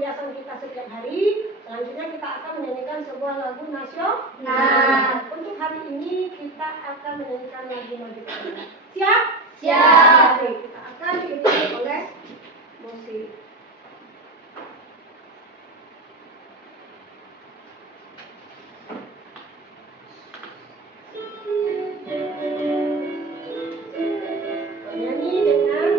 pembiasaan kita setiap hari, selanjutnya kita akan menyanyikan sebuah lagu nasional. Untuk hari ini kita akan menyanyikan lagu Maju Kami. Siap? Siap. Oke, kita akan diiringi oleh musik. Nyanyi dengan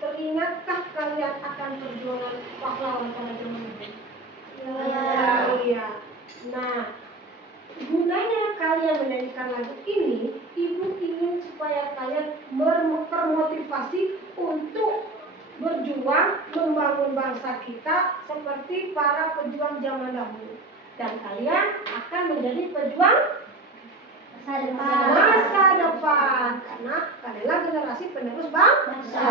teringatkah kalian akan perjuangan pahlawan pada zaman itu? Iya. Nah, gunanya kalian menyanyikan lagu ini, Ibu ingin supaya kalian termotivasi untuk berjuang membangun bangsa kita seperti para pejuang zaman dahulu. Dan kalian akan menjadi pejuang masa depan karena kalianlah generasi penerus bangsa.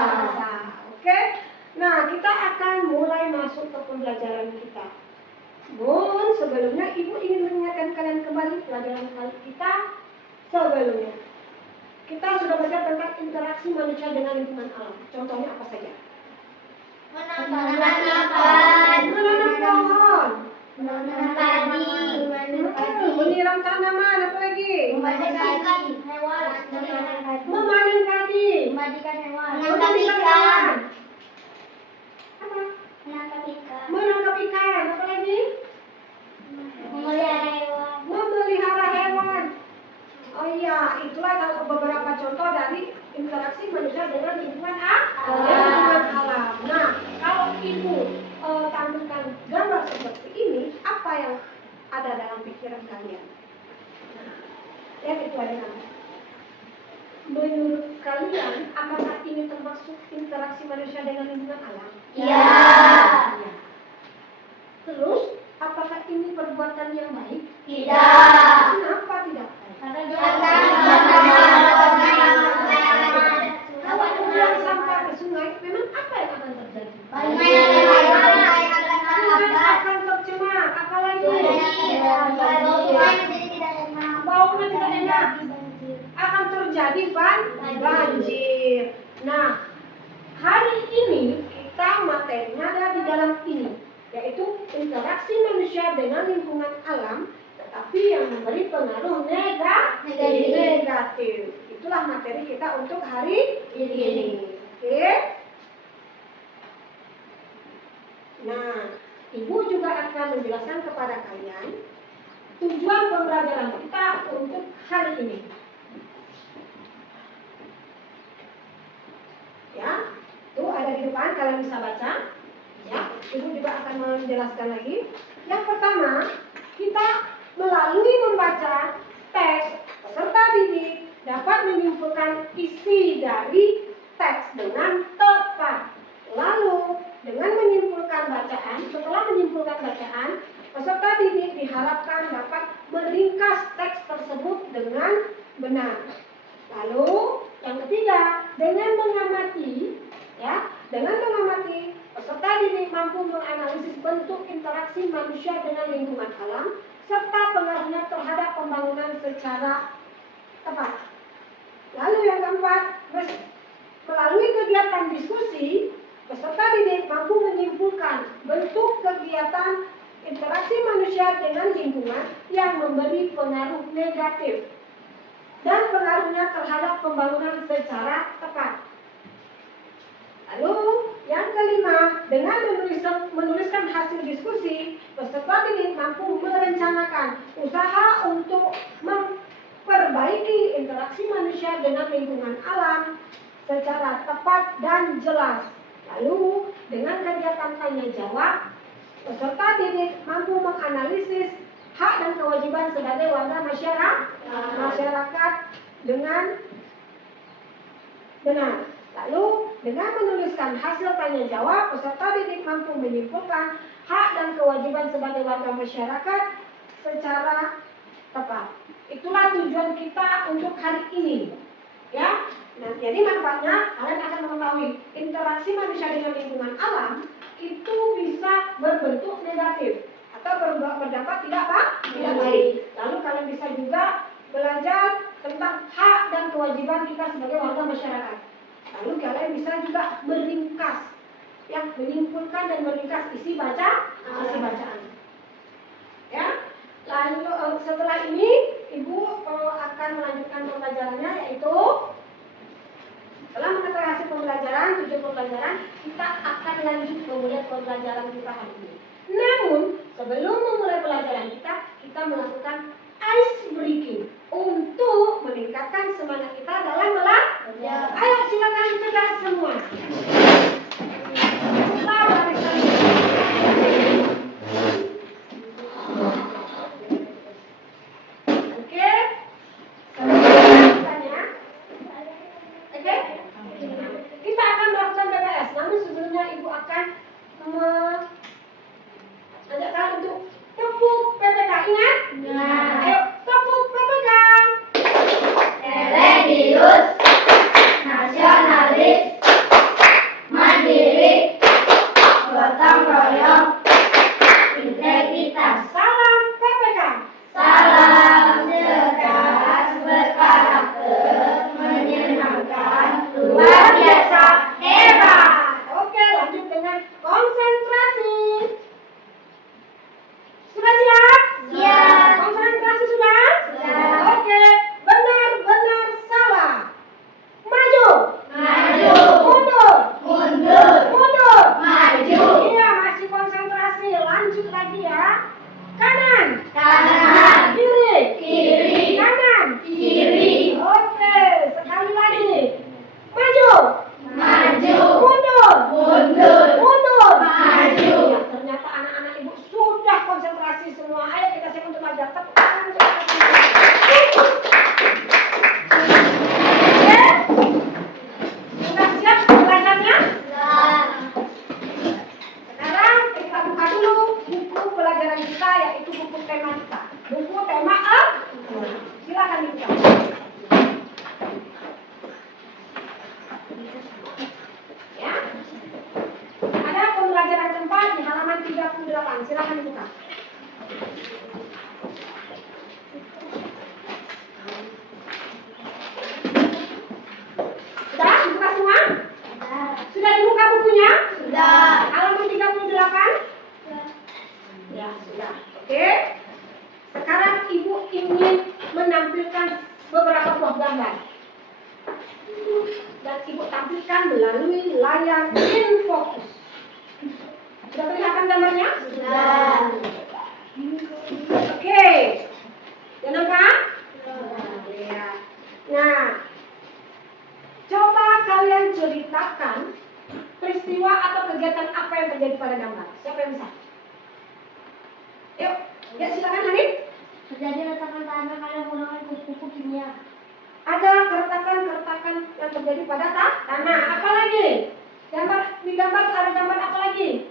Oke? Nah, kita akan mulai masuk ke pembelajaran kita. Namun sebelumnya Ibu ingin mengingatkan kalian kembali pelajaran kita sebelumnya. Kita sudah belajar tentang interaksi manusia dengan lingkungan alam. Contohnya apa saja? Menanam pohon, menanam padi, menyiram tanaman, apa lagi? memandikan hewan, Memanen padi, memandikan hewan, menangkap ikan. Apa? menangkap ikan, Menangkap ikan, apa lagi? memelihara hewan, Memelihara hewan. itulah beberapa contoh dari interaksi manusia dengan lingkungan alam. Nah, kalau Ibu tampilkan gambar seperti ini, apa yang ada dalam pikiran kalian? Nah, lihat itu ada gambar. Menurut kalian, apakah ini termasuk interaksi manusia dengan lingkungan alam? Ya. Ya. Terus, apakah ini perbuatan yang baik? Tidak. Kenapa tidak baik? Kalau membuang sampah ke sungai, memang apa yang akan terjadi? Sungai akan tercemar, apalagi baunya tidak enak, akan terjadi banjir. Nah, hari ini kita materinya ada di dalam ini, yaitu interaksi manusia dengan lingkungan alam, tetapi yang memberi pengaruh negatif. Itulah materi kita untuk hari ini. Oke? Nah, Ibu juga akan menjelaskan kepada kalian tujuan pembelajaran kita untuk hari ini. Ya, itu ada di depan, kalian bisa baca. Ya, Ibu juga akan menjelaskan lagi. Yang pertama, kita melalui membaca teks peserta didik dapat menyimpulkan isi dari teks dengan tepat. Lalu, dengan menyimpulkan bacaan, setelah menyimpulkan bacaan, peserta didik diharapkan dapat meringkas teks tersebut dengan benar. Lalu, yang ketiga, dengan mengamati, peserta didik mampu menganalisis bentuk interaksi manusia dengan lingkungan alam serta pengaruhnya terhadap pembangunan secara tepat. Lalu yang keempat, melalui kegiatan diskusi, peserta didik mampu menyimpulkan bentuk kegiatan interaksi manusia dengan lingkungan yang memberi pengaruh negatif dan pengaruhnya terhadap pembangunan secara tepat. Lalu, yang kelima, dengan menuliskan hasil diskusi, peserta didik mampu merencanakan usaha untuk memperbaiki interaksi manusia dengan lingkungan alam secara tepat dan jelas. Lalu, dengan kegiatan tanya jawab, peserta didik mampu menganalisis hak dan kewajiban sebagai warga masyarakat dengan benar. Lalu, dengan menuliskan hasil tanya jawab, peserta didik mampu menyimpulkan hak dan kewajiban sebagai warga masyarakat secara tepat. Itulah tujuan kita untuk hari ini. Ya. Nah, jadi manfaatnya kalian akan mengetahui interaksi manusia dengan lingkungan alam itu bisa berbentuk negatif atau berdampak tidak baik. Lalu kalian bisa juga belajar tentang hak dan kewajiban kita sebagai warga masyarakat. Lalu kalian bisa juga meringkas, menyimpulkan dan meringkas isi bacaan. Ya. Lalu setelah ini Ibu akan melanjutkan pembelajarannya, yaitu setelah mengetahui hasil pembelajaran, tujuan pembelajaran, kita akan lanjut kemudian pembelajaran kita hari ini. Namun sebelum memulai pelajaran kita melakukan ice breaking untuk meningkatkan semangat kita dalam belajar. Ayo silakan tegak semua. Oke. Kita akan melakukan PPS. Namun sebelumnya Ibu akan mengajak kalian untuk tepuk PPK. Ingat? Ayo tepuk Silakan dibuka. Ya. Ada pembelajaran keempat di halaman 38. Silakan dibuka. Sudah dibuka semua? Sudah dibuka bukunya? Sudah. Halaman 38? Ya, sudah. Oke. Sekarang Ibu ingin menampilkan beberapa buah gambar. Dan Ibu tampilkan melalui layar infocus. Sudah kelihatan gambarnya? Sudah. Oke. Ya, nampak? Ya. Nah, coba kalian ceritakan peristiwa atau kegiatan apa yang terjadi pada gambar. Siapa yang bisa? Yuk, ya silakan Hanif. Terjadi retakan tanah karena menggunakan kupu-kupu kimia. Ada keretakan-keretakan yang terjadi pada tanah. Apa lagi? Di gambar ada gambar apa lagi?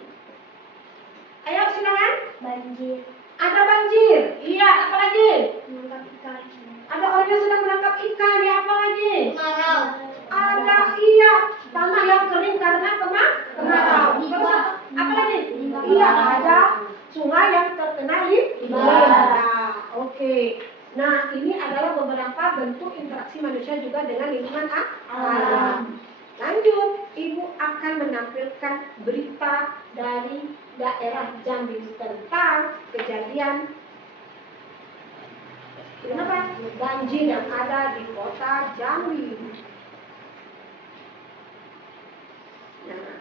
Ayo silakan. Banjir. Ada banjir. Iya, apa lagi? Menangkap ikan. Ada orang yang sedang menangkap ikan. Ya, apa lagi? Kemarau. Ada tanah yang kering karena kemarau. Terus apa lagi? Iya, ada sungai yang terkena limbah. Oke. Nah, ini adalah beberapa bentuk interaksi manusia juga dengan lingkungan alam. Lanjut, Ibu akan menampilkan berita dari daerah Jambi tentang kejadian kenapa? Banjir yang ada di kota Jambi. Nah,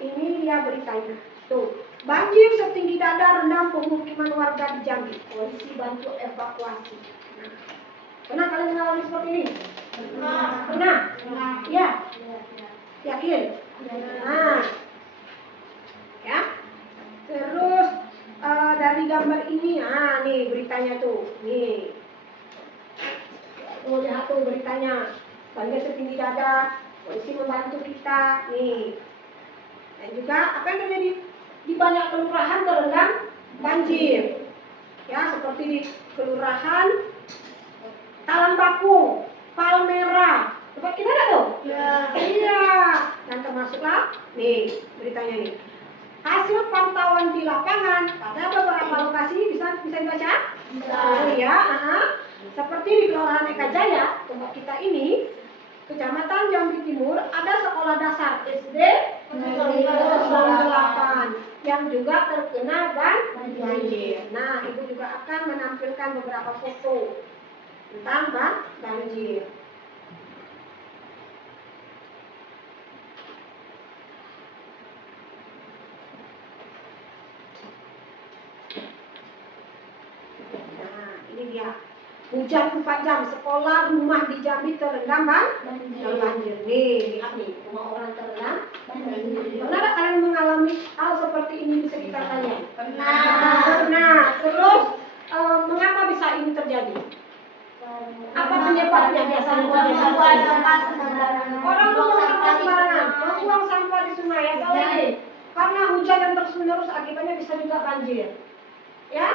ini dia beritanya. Tuh, banjir setinggi dada rendam pemukiman warga di Jambi. Polisi bantu evakuasi. Nah, pernah kalian mengalami seperti ini? Pernah? Ya. Yakin? Nah, ya. Terus dari gambar ini, nih beritanya tuh, nih. Tuh lihat tuh beritanya. Banjir setinggi dada, polisi membantu kita, nih. Dan juga apa yang terjadi? Di banyak kelurahan terendam banjir. Ya, seperti di kelurahan Talang Baku, Palmera. Tempat kita ada tuh? Ya. Iya. Dan termasuklah nih beritanya nih. Hasil pantauan di lapangan pada beberapa lokasi bisa dibaca? Bisa. Oh iya, seperti di Kelurahan Eka Jaya, tempat kita ini, Kecamatan Jambi Timur, ada sekolah dasar SD 08 yang juga terkena banjir. Nah, Ibu juga akan menampilkan beberapa foto tentang banjir. Nah, ini dia. Hujan 4 jam, sekolah rumah di Jambi terendam banjir. Nih, lihat nih, rumah orang terendam banjir. Pernah tak kalian mengalami hal seperti ini di sekitar kalian? Pernah. Terus, mengapa bisa ini terjadi? Apa penyebabnya biasanya? Orang membuang sampah sembarangan, membuang sampah di sungai, atau lagi karena hujan yang terus-menerus akibatnya bisa juga banjir. Ya,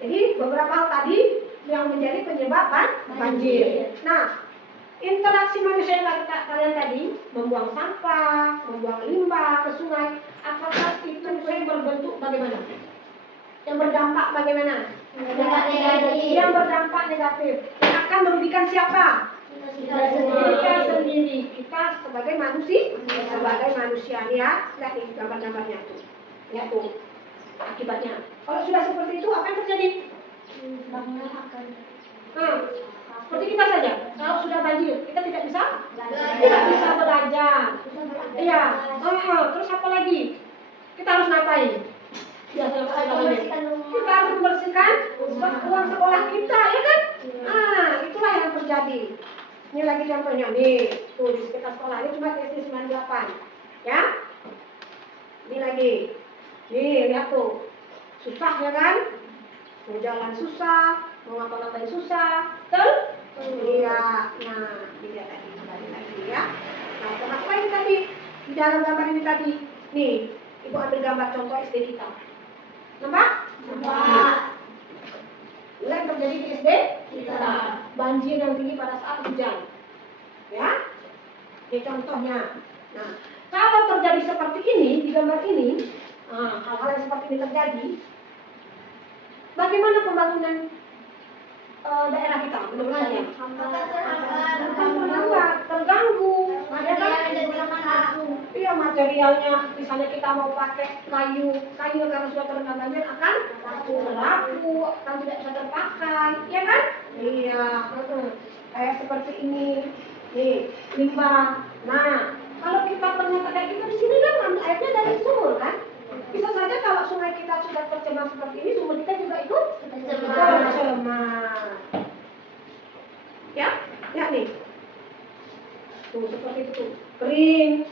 jadi beberapa hal tadi yang menjadi penyebab banjir. Nah, interaksi manusia yang kalian tadi membuang sampah, membuang limbah ke sungai, apakah itu sungai berbentuk bagaimana? Yang berdampak bagaimana? Negatif. Yang berdampak negatif. Yang akan merugikan siapa? Kita sendiri. Kita sebagai manusia nih ya. Lihat nih gambar-gambarnya tuh. Lihat tuh akibatnya. Kalau sudah seperti itu apa yang terjadi? Seperti kita saja. Kalau sudah banjir, kita tidak bisa belajar. Iya. Terus apa lagi? Kita harus ngapain? Kita harus membersihkan ruang sekolah kita, ya kan? Itulah yang terjadi. Ini lagi contohnya nih, tuh di sekitar sekolah ini cuma SD 98, ya. Ini lagi, nih lihat tuh, susah ya kan? Mau jalan susah, mau ngapa-ngapain susah, betul? Iya. Nah, lihat tadi kembali lagi ya. Nah, termasuk lagi tadi di dalam gambar ini tadi, nih, Ibu ambil gambar contoh SD kita. Nampak? Nampak. Yang terjadi di SD kita. banjir yang tinggi pada saat hujan. Ya, ini contohnya. Nah, kalau terjadi seperti ini di gambar ini, hal-hal yang seperti ini terjadi, bagaimana pembangunan daerah kita? Benar-benar ya? Terganggu. Ya kan? Iya, materialnya, misalnya kita mau pakai kayu karena sudah terendam banjir akan rapuh, akan tidak bisa terpakai, ya kan? Iya, kayak seperti ini, nih limbah. Nah, kalau kita ternyata kayak gitu di sini kan ambil airnya dari sumur kan? Bisa saja kalau sungai kita sudah tercemar seperti ini, sumur kita juga ikut tercemar. Ya nih. Tuh seperti itu, kering.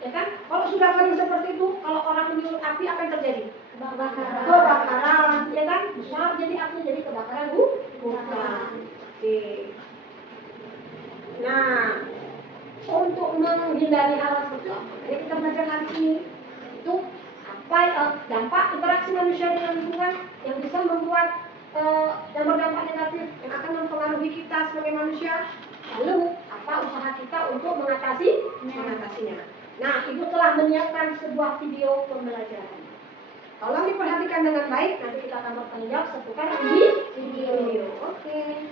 Ya kan? Kalau sudah kering seperti itu, kalau orang menyulut api apa yang terjadi? Kebakaran, ya kan? Besar jadi api, jadi kebakaran hutan. Oke. Nah, untuk menghindari hal seperti apa? Jadi kita belajar hari ini itu apa dampak interaksi manusia dengan lingkungan yang bisa membuat yang berdampak negatif yang akan mempengaruhi kita sebagai manusia. Lalu apa usaha kita untuk mengatasinya? Nah, ibu telah menyiapkan sebuah video pembelajaran. Tolong diperhatikan dengan baik, nanti kita akan bertanggung jawab seputar video. Oke.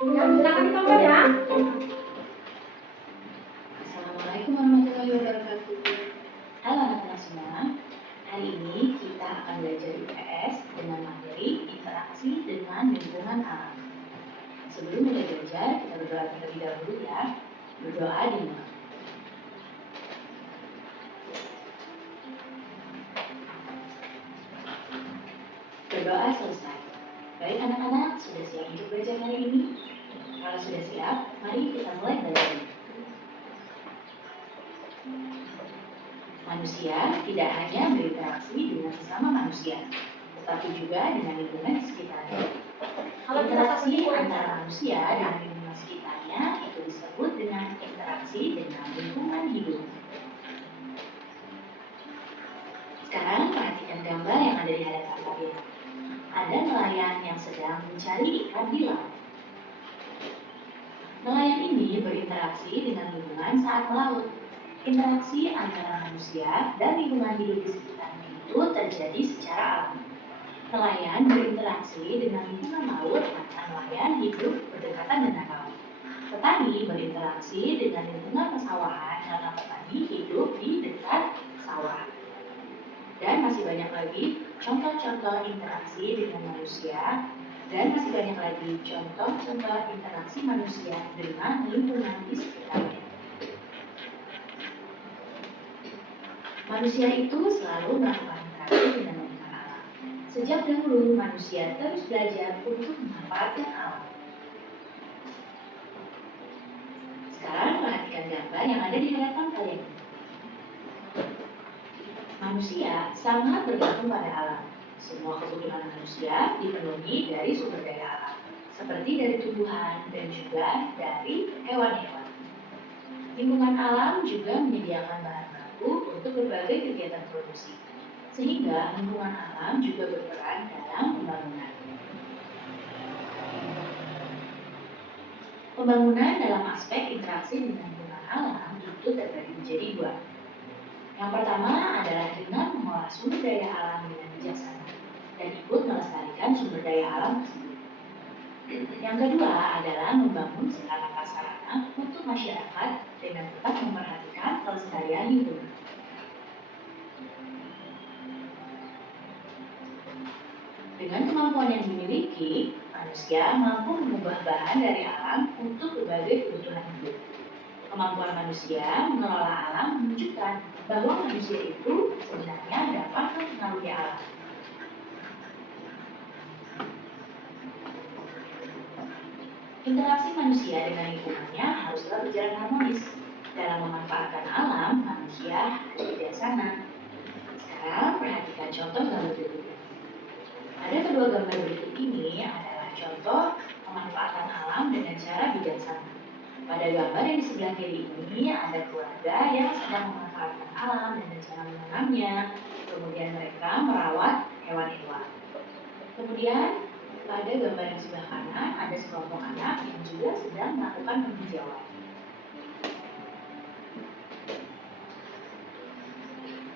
Ya, silakan ditonton ya. Assalamualaikum warahmatullahi wabarakatuh. Halo anak-anak semua. Hari ini kita akan belajar IPS dengan materi interaksi dengan lingkungan alam. Sebelum mulai belajar, kita berdoa terlebih dahulu ya. Berdoa dimulai. Berdoa selesai. Baik anak-anak, sudah siap untuk belajar hari ini? Kalau sudah siap, mari kita mulai belajar. Manusia tidak hanya berinteraksi dengan sesama manusia, tetapi juga dengan lingkungan di sekitarnya. Interaksi antara manusia dengan lingkungan sekitarnya itu disebut dengan interaksi dengan lingkungan hidup. Sekarang perhatikan gambar yang ada di hadapan kalian. Ada nelayan yang sedang mencari ikan di laut. Nelayan ini berinteraksi dengan lingkungan saat melaut. Interaksi antara manusia dan lingkungan hidup di sekitarnya itu terjadi secara alami. Nelayan berinteraksi dengan lingkungan laut karena nelayan hidup berdekatan dengan laut. Petani berinteraksi dengan lingkungan persawahan karena petani hidup di dekat sawah. Dan masih banyak lagi contoh-contoh interaksi dengan manusia dan masih banyak lagi contoh-contoh interaksi manusia dengan lingkungan di sekitarnya. Manusia itu selalu melakukan interaksi dengan lingkungan alam. Sejak dahulu, manusia terus belajar untuk memanfaatkan alam. Sekarang perhatikan gambar yang ada di hadapan kalian. Manusia sangat bergantung pada alam. Semua kebutuhan manusia dipenuhi dari sumber daya alam, seperti dari tumbuhan dan juga dari hewan-hewan. Lingkungan alam juga menyediakan bahan baku untuk berbagai kegiatan produksi, sehingga lingkungan alam juga berperan dalam pembangunan. Pembangunan dalam aspek interaksi dengan lingkungan alam itu terbagi menjadi dua. Yang pertama adalah dengan mengolah sumber daya alam dengan bijaksana dan ikut melestarikan sumber daya alam tersebut. Yang kedua adalah membangun skala prasarana untuk masyarakat dengan tetap memperhatikan kelestarian lingkungan. Dengan kemampuan yang dimiliki, manusia mampu mengubah bahan dari alam untuk berbagai kebutuhan hidup. Kemampuan manusia mengelola alam menunjukkan bahwa manusia itu sebenarnya dapat mempengaruhi alam. Interaksi manusia dengan lingkungannya haruslah berjalan harmonis. Dalam memanfaatkan alam, manusia harus bijaksana. Sekarang perhatikan contoh gambar berikutnya. Ada kedua gambar berikut ini adalah contoh pemanfaatan alam dengan cara bijaksana. Pada gambar yang di sebelah kiri ini ada keluarga yang sedang memanfaatkan alam dan cara menanamnya. Kemudian mereka merawat hewan-hewan. Kemudian pada gambar yang sebelah kanan ada sekelompok anak yang juga sedang melakukan penghijauan.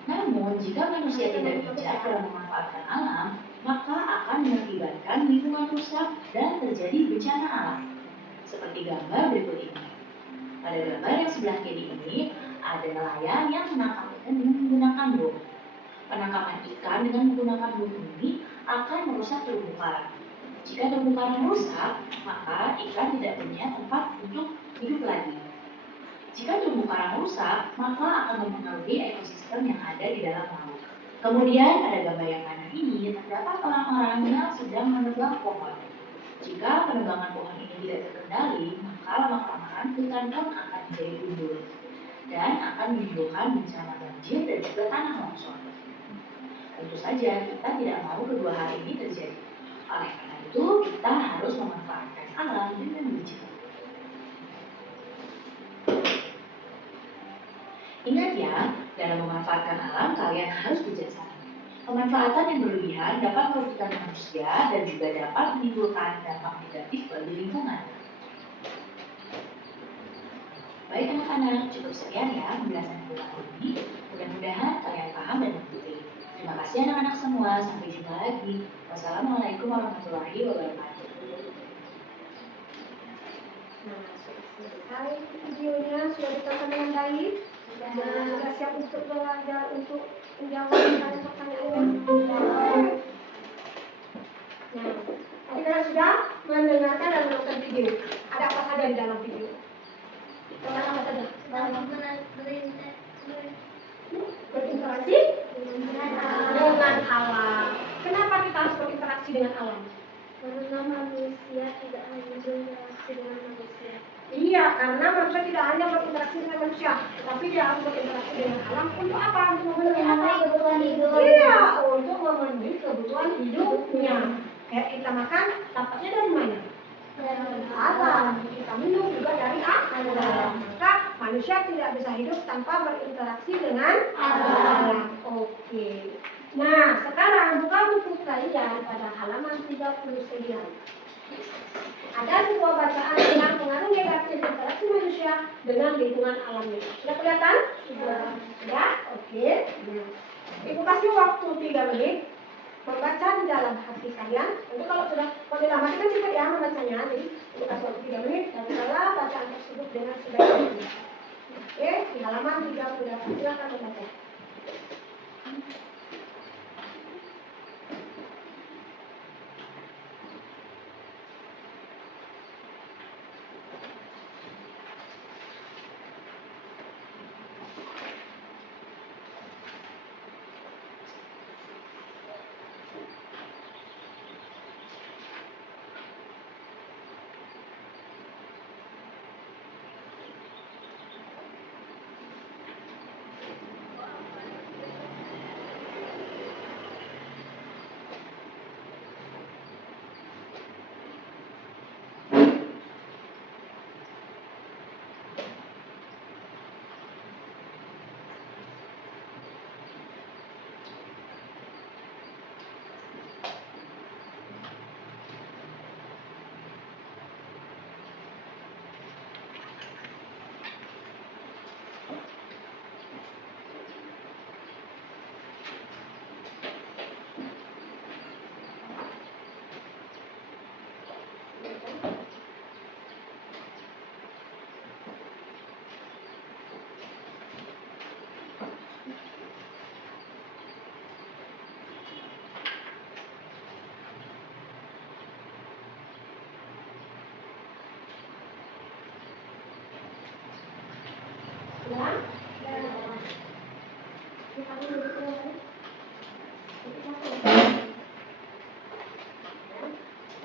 Namun, jika manusia tidak bijak dalam memanfaatkan alam, maka akan mengakibatkan lingkungan rusak dan terjadi bencana alam. Seperti gambar berikut ini. Pada gambar yang sebelah kiri ini, ada nelayan yang menangkap ikan dengan menggunakan bom. Penangkapan ikan dengan menggunakan bom ini akan merusak terumbu karang. Jika terumbu karang rusak, maka ikan tidak punya tempat untuk hidup lagi. Jika terumbu karang rusak, maka akan mempengaruhi ekosistem yang ada di dalam laut. Kemudian pada gambar yang kanan ini terdapat orang-orang yang sedang menebang pohon. Jika penebangan pohon ini tidak terkendali, maka lama-kelamaan hutan pun akan menjadi gundul dan akan menimbulkan bencana banjir dan juga tanah longsor. Tentu saja kita tidak mau kedua hal ini terjadi. Oleh karena itu, kita harus memanfaatkan alam dengan bijak. Ingat ya, dalam memanfaatkan alam kalian harus bijaksana. Pemanfaatan yang berlebihan dapat merugikan manusia dan juga dapat menimbulkan dampak negatif bagi lingkungan. Baik anak-anak, cukup sekian ya penjelasan kita kali ini. Mudah-mudahan kalian paham dan mengerti. Terima kasih anak-anak semua, sampai jumpa lagi. Wassalamualaikum warahmatullahi wabarakatuh. Nah, sudah selesai videonya, sudah ditonton dengan baik. Sudah siap untuk belajar untuk menjawab pertanyaannya. Nah, tadi kalian sudah mendengarkan dan menonton video. Ada apa saja di dalam video? Tentang apa saja? Berinteraksi dengan alam. Kenapa kita harus berinteraksi dengan alam? Karena manusia tidak hanya berinteraksi dengan manusia. Iya, karena manusia tidak hanya berinteraksi dengan manusia, tapi dia harus berinteraksi dengan alam untuk apa? Untuk memenuhi apa? Kebutuhan hidup. Iya, untuk memenuhi kebutuhan hidupnya. Kayak kita makan, dapatnya dari mana? Dari alam. Kita minum juga dari alam. Maka manusia tidak bisa hidup tanpa berinteraksi dengan alam. Oke. Nah, sekarang buka buku kalian pada halaman 39. Ada sebuah bacaan tentang pengaruh negatif interaksi manusia dengan lingkungan alamnya. Sudah kelihatan? Sudah? Oke. Nah, Ibu kasih waktu 3 menit membaca di dalam hati kalian. Nanti kalau sudah dalam hati kan cepat ya membacanya. Jadi Ibu kasih waktu 3 menit dan setelah bacaan tersebut dengan sebaik-baiknya. Oke, di halaman 38. Silakan membaca. Ya?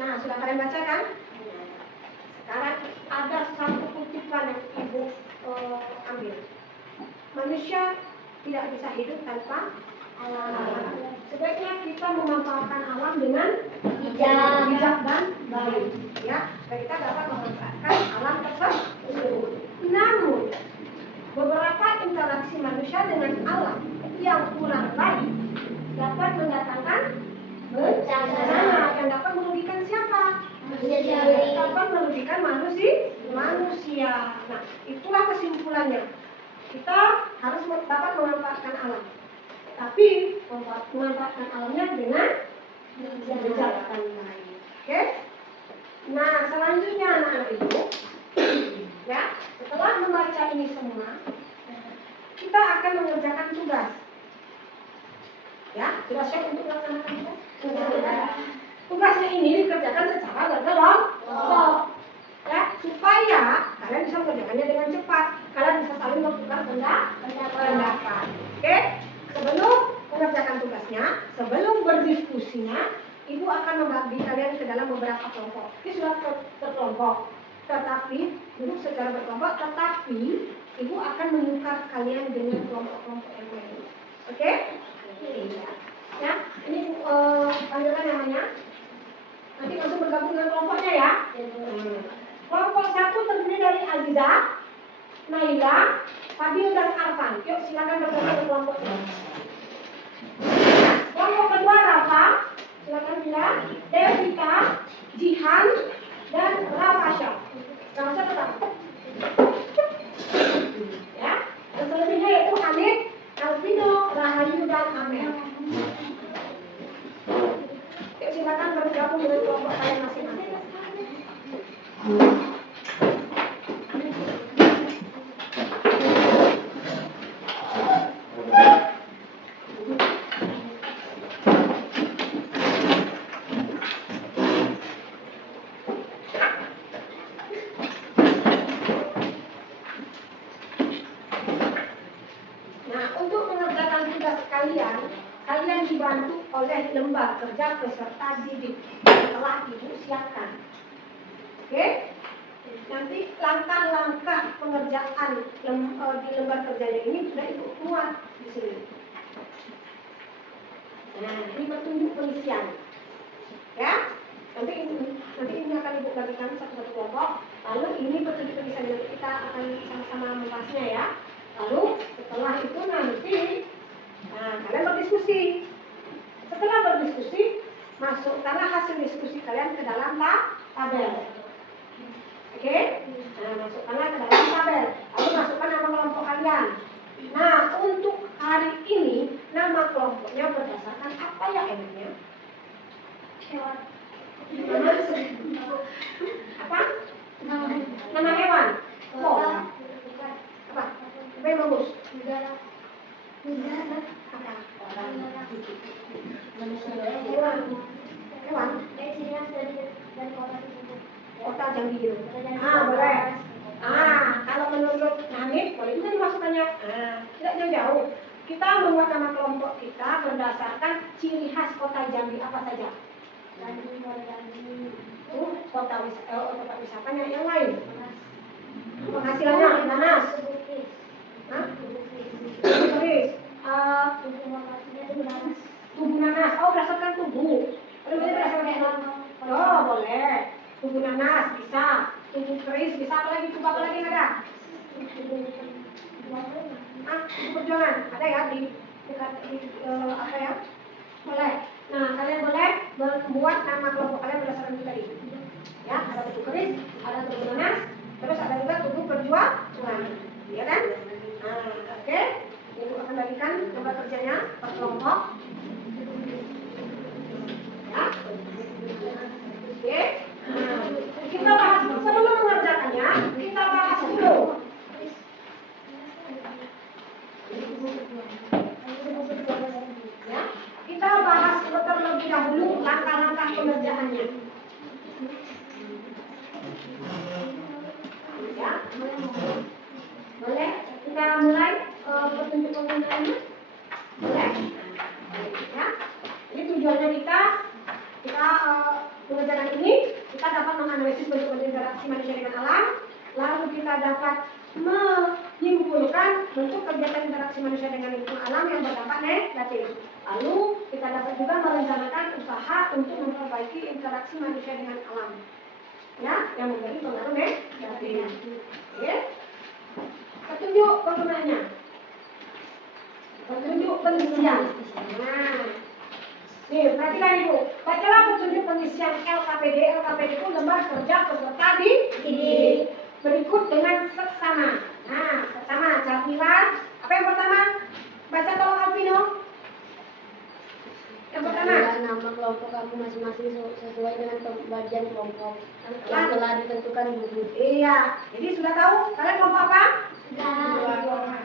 Nah, sudah kalian baca kan? Sekarang ada satu kutipan yang Ibu ambil. Manusia tidak bisa hidup tanpa alam. Sebaiknya kita memanfaatkan alam dengan bijak dan baik. Ya, supaya kita dapat memanfaatkan alam tersebut. Namun, beberapa interaksi manusia dengan alam yang kurang baik dapat mendatangkan bencana yang dapat merugikan siapa? Dapat merugikan manusia. Nah, itulah kesimpulannya. Kita harus dapat memanfaatkan alam. Tapi memanfaatkan alamnya dengan menjalankan baik. Oke? Nah, selanjutnya anak-anak ibu, ya, setelah membaca ini semua, kita akan mengerjakan tugas. Ya, sudah siap untuk melaksanakan tugas? Tugasnya ini dikerjakan secara berkelompok. Ya, supaya kalian bisa mengerjakannya dengan cepat. Kalian bisa saling bertukar pendapat. Oke? Sebelum mengerjakan tugasnya, sebelum berdiskusinya, Ibu akan membagi kalian ke dalam beberapa kelompok. Ini sudah terkelompok, tetapi duduk secara berkelompok, tetapi Ibu akan menukar kalian dengan kelompok-kelompok yang lain. Oke? Ya, ini panggilkan namanya. Nanti langsung bergabung dengan kelompoknya ya. Kelompok 1 terdiri dari Aziza, Naila, Fadil dan Arfan. Yuk silakan bergabung ke kelompoknya. Kelompok kedua Rafa, silakan Bila, Devita, Jihan, dan Rafasha. Rafasha tetap. Ya, dan selebihnya yaitu Hamid, Alvino, Rahayu dan Amel. Yuk silakan bergabung dengan kelompok kalian masing-masing. Kalian dibantu oleh lembar kerja peserta didik yang telah Ibu siapkan. Oke? Nanti langkah-langkah pengerjaan di lembar kerjanya ini sudah Ibu muat di sini. Nah, ini petunjuk pengisian. Ya? Nanti ini akan Ibu bagikan satu-satu kelompok. Lalu ini petunjuk pengisian, nanti kita akan sama-sama membahasnya ya. Lalu setelah itu nanti kalian berdiskusi. Setelah berdiskusi, masukkanlah hasil diskusi kalian ke dalam tabel. Oke? Nah, masukkanlah ke dalam tabel. Lalu masukkan nama kelompok kalian. Nah, untuk hari ini nama kelompoknya berdasarkan apa ya enaknya? Hewan. Apa? Nama hewan. Oh. Apa? Apa yang bagus? Hewan kota Jambi gitu. Boleh. Kalau menurut Hamid boleh juga dimasukkannya. Tidak jauh. Kita membuat nama kelompok kita berdasarkan ciri khas kota Jambi apa saja. Kota wisatanya yang lain. Penghasilannya nanas. Tubuh nanas. Oh, berdasarkan tubuh. Oh, boleh. Tubuh nanas bisa. Tubuh keris bisa. Apa lagi yang ada? Tubuh perjuangan ada ya di apa ya? Boleh. Nah, kalian boleh membuat nama kelompok kalian berdasarkan itu tadi. Ya, ada tubuh keris, ada tubuh nanas, terus ada juga tubuh perjuangan. Ya kan? Oke. Ibu akan bagikan lembar kerjanya per kelompok. Ya. Oke. Kita bahas sebelum mengerjakannya, kita bahas dulu. Ya. Kita bahas terlebih dahulu langkah-langkah pengerjaannya. Ya. Boleh kita mulai petunjuk penggunaannya? Boleh? Ya. Jadi tujuannya kita mengerjakan ini, kita dapat menganalisis bentuk-bentuk interaksi manusia dengan alam, lalu kita dapat menyimpulkan bentuk kegiatan interaksi manusia dengan lingkungan alam yang berdampak negatif. Lalu kita dapat juga merencanakan usaha untuk memperbaiki interaksi manusia dengan alam. ya yang memberi pengaruh negatif. Oke. Petunjuk penggunaannya. Petunjuk pengisian. Nah, nih perhatikan ibu. Bacalah petunjuk pengisian LKPD. LKPD itu lembar kerja peserta didik. Berikut dengan seksama. Nah, seksama. Cara penilaian. Apa yang pertama? Baca tolong Alvino. Yang pertama. Nama kelompok kamu masing-masing sesuai dengan pembagian kelompok yang telah ditentukan dulu. Iya. Jadi sudah tahu kalian kelompok apa? Sudah.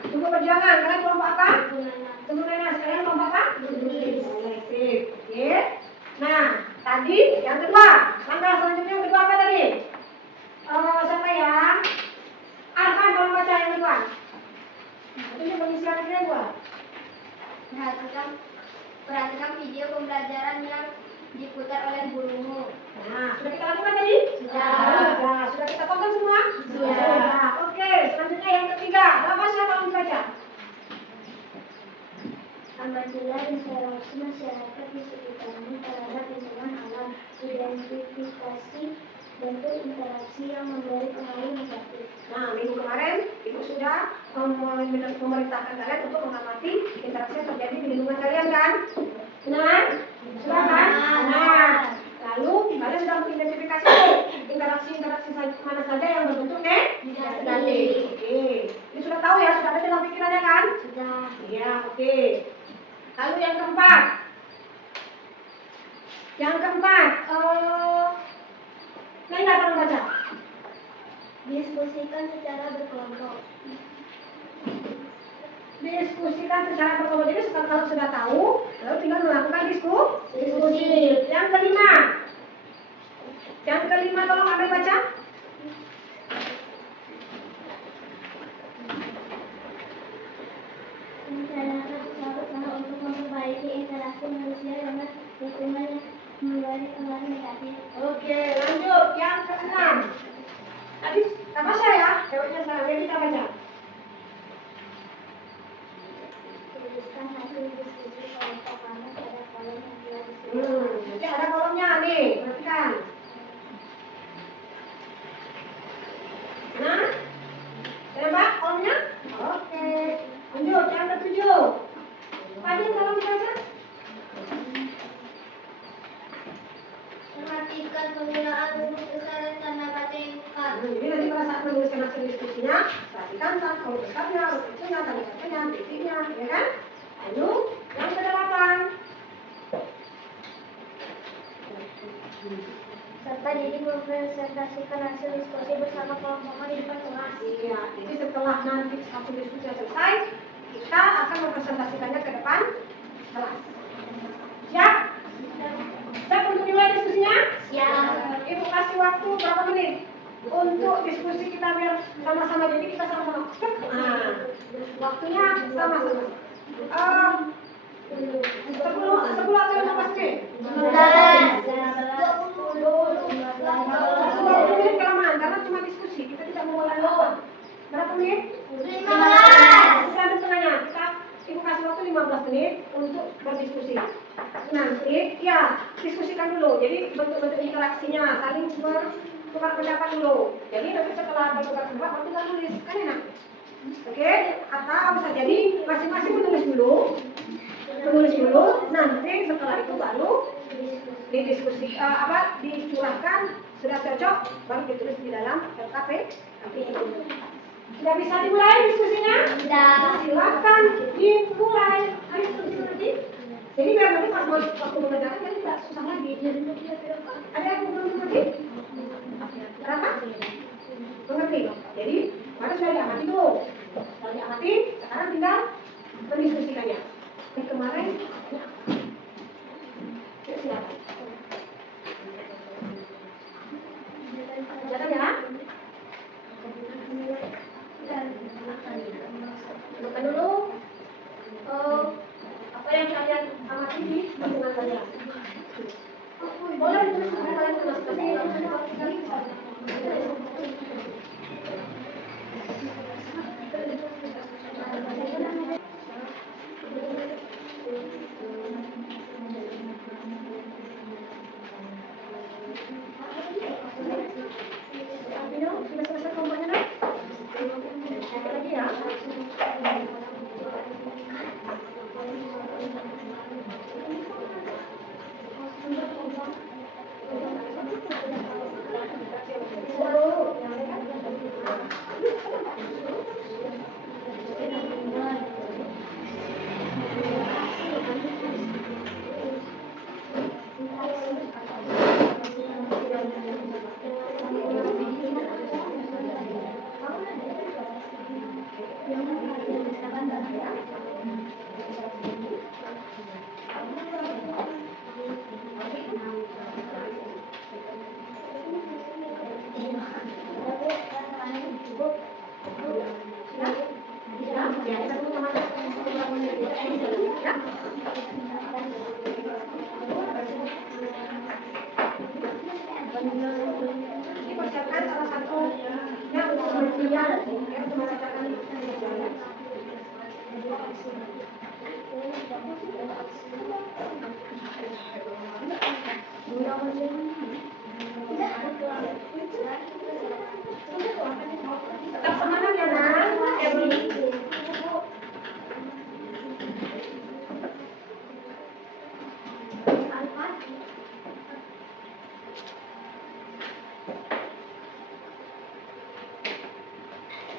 Tunggu perjuangan. Kalian kelompok apa? Gimana? Tunggu nenas. Kalian kelompok apa? Sip. Oke. Nah, tadi yang kedua. Langkah selanjutnya yang kedua apa tadi? Siapa ya? Arfan tolong baca yang kedua. Itu pengisian yang kedua. Perhatikan video pembelajaran yang diputar oleh gurumu. Nah, sudah kita lakukan tadi? Sudah. Sudah kita tonton semua? Sudah. Oke, selanjutnya yang ketiga. Bapak siapa yang membaca? Amatilah interaksi masyarakat di sekitarmu terhadap lingkungan alam. Identifikasi bentuk interaksi yang memberi pengaruh negatif. Nah, minggu kemarin Ibu sudah memerintahkan kalian untuk mengamati interaksi yang terjadi di lingkungan kalian kan? Benar? Sudah kan? Nah, lalu kalian sudah mengidentifikasi interaksi mana saja yang berbentuk negatif. Oke, ini sudah tahu ya, sudah ada dalam pikirannya kan? Sudah. Iya, oke. Lalu yang keempat. Naya tolong baca. Diskusikan secara berkelompok. Diskusikan secara berkelompok. Jadi kalau sudah tahu, lalu tinggal melakukan diskusi. Yang kelima tolong ambil baca. Rencanakan usaha-usaha untuk memperbaiki interaksi manusia dengan lingkungan yang memberi pengaruh negatif. Oke, lanjut. Yang keenam. Tadi apa saya? Ceweknya sekarang yang kita baca. Tuliskan hasil diskusi kelompok kamu pada kolom yang telah disediakan. Nanti ada kolomnya nih, perhatikan. Nah, ada Pak kolomnya? Oke. Lanjut, yang ketujuh. Pagi tolong dibaca. Perhatikan penggunaan huruf besar dan tanda kata yang tepat. Jadi nanti pada saat menuliskan hasil diskusinya, perhatikan huruf besarnya, huruf kecilnya, tanda katanya, titiknya, ya kan? Lalu yang kedelapan. Serta jadi mempresentasikan hasil diskusi bersama kelompoknya di depan kelas. Iya, jadi setelah nanti hasil diskusi selesai, kita akan mempresentasikannya ke depan kelas. Siap? Siap untuk dimulai diskusinya? Siap. Ibu kasih waktu berapa menit untuk diskusi kita biar sama-sama, jadi kita sama-sama. Nah, waktunya sama-sama. 10 atau 15 menit? 20 menit kelamaan karena cuma diskusi, kita tidak mau apa. Berapa menit? 15. Satu setengahnya. Ibu kasih waktu 15 menit untuk berdiskusi. Nanti, ya, diskusikan dulu. Jadi bentuk-bentuk interaksinya, saling bertukar pendapat dulu. Jadi nanti setelah bertukar pendapat, baru kita tulis. Kan enak? Oke? Atau bisa jadi masing-masing menulis dulu. Nanti setelah itu baru didiskusi, dicurahkan, sudah cocok, baru ditulis di dalam LKP. Sudah bisa dimulai diskusinya? Sudah. Silakan dimulai. Ayo diskusi nanti. Jadi biar nanti pas waktu mengerjakan kan tidak susah lagi. Ada yang belum mengerti? Berapa? Mengerti? Jadi harus sudah diamati dulu. Kalau diamati, sekarang tinggal mendiskusikannya. Kemarin, ya silakan. Jangan ya. Bukan dulu apa yang kalian amati di lingkungan kalian. Boleh ditulis kalian Tetap semangat ya nak.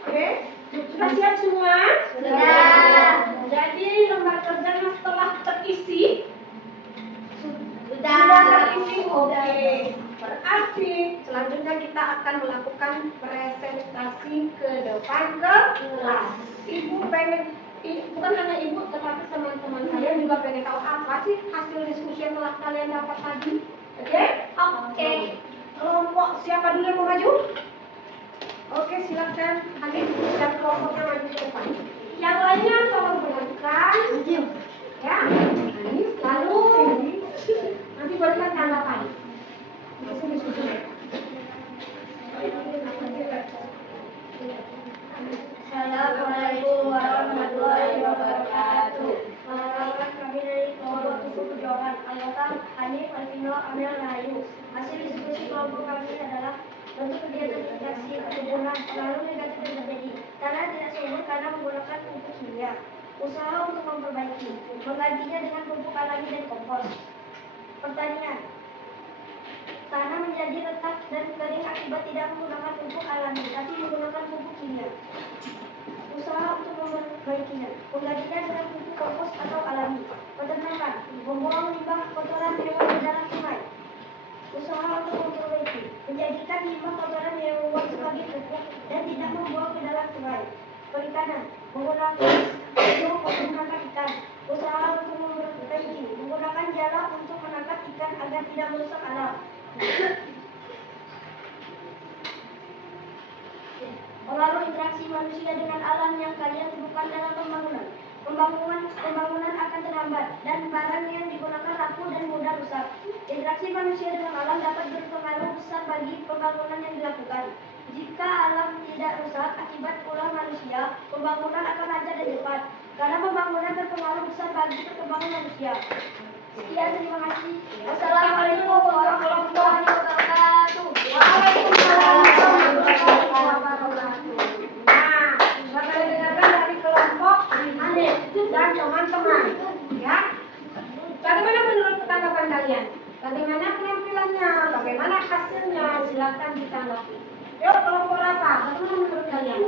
Oke, sudah siap semua? Sudah. Jadi lembar kerjanya setelah terisi? Sudah. Terisi, oke. Berarti selanjutnya kita akan melakukan presentasi ke depan ke kelas. Ibu pengen, bukan hanya ibu, tetapi teman-teman saya juga pengen tahu apa sih hasil diskusi yang telah kalian dapat tadi. Oke? Oke. Kelompok siapa dulu yang mau maju? Oke, silakan. Hanif dan kelompoknya maju ke depan. Yang lainnya tolong berikan. Ya, Hanif, lalu nanti berikan tanggapan. Masih diskusi. Assalamualaikum warahmatullahi wabarakatuh. Perkenalkan kami dari kelompok Tubuh Perjuangan anggota Hanif, Alvino, Amel, Rahayu. Hasil diskusi kelompok kami adalah bentuk kegiatan interaksi perkebunan pengaruh negatif yang terjadi karena tidak subur karena menggunakan pupuk kimia. Usaha untuk memperbaiki, menggantinya dengan pupuk alami dan kompos. Pertanian. Tanah menjadi retak dan kering akibat tidak menggunakan pupuk alami, tapi menggunakan pupuk kimia. Usaha untuk memperbaikinya, menggantinya dengan pupuk kompos atau alami. Peternakan, membuang limbah kotoran hewan ke dalam sungai. Usaha untuk memperbaiki, menjadikan limbah kotoran hewan sebagai pupuk dan tidak membuang ke dalam sungai. Perikanan, menggunakan untuk menangkap ikan. Usaha untuk memperbaiki, menggunakan jala untuk menangkap ikan agar tidak merusak alam. Pengaruh interaksi manusia dengan alam yang kalian temukan dalam pembangunan. Pembangunan akan terhambat dan barang yang digunakan rapuh dan mudah rusak. Interaksi manusia dengan alam dapat berpengaruh besar bagi pembangunan yang dilakukan. Jika alam tidak rusak akibat ulah manusia, pembangunan akan lancar dan cepat. Karena pembangunan berpengaruh besar bagi perkembangan manusia. Sekian, terima kasih. Wassalamualaikum warahmatullahi wabarakatuh. Waalaikumsalam warahmatullahi wabarakatuh. Nah, sudah kalian dengarkan dari kelompok Hanif dan teman-teman, ya. Bagaimana menurut tanggapan kalian? Bagaimana penampilannya? Bagaimana hasilnya? Silakan ditanggapi. Yuk, kelompok Rafa, bagaimana menurut kalian?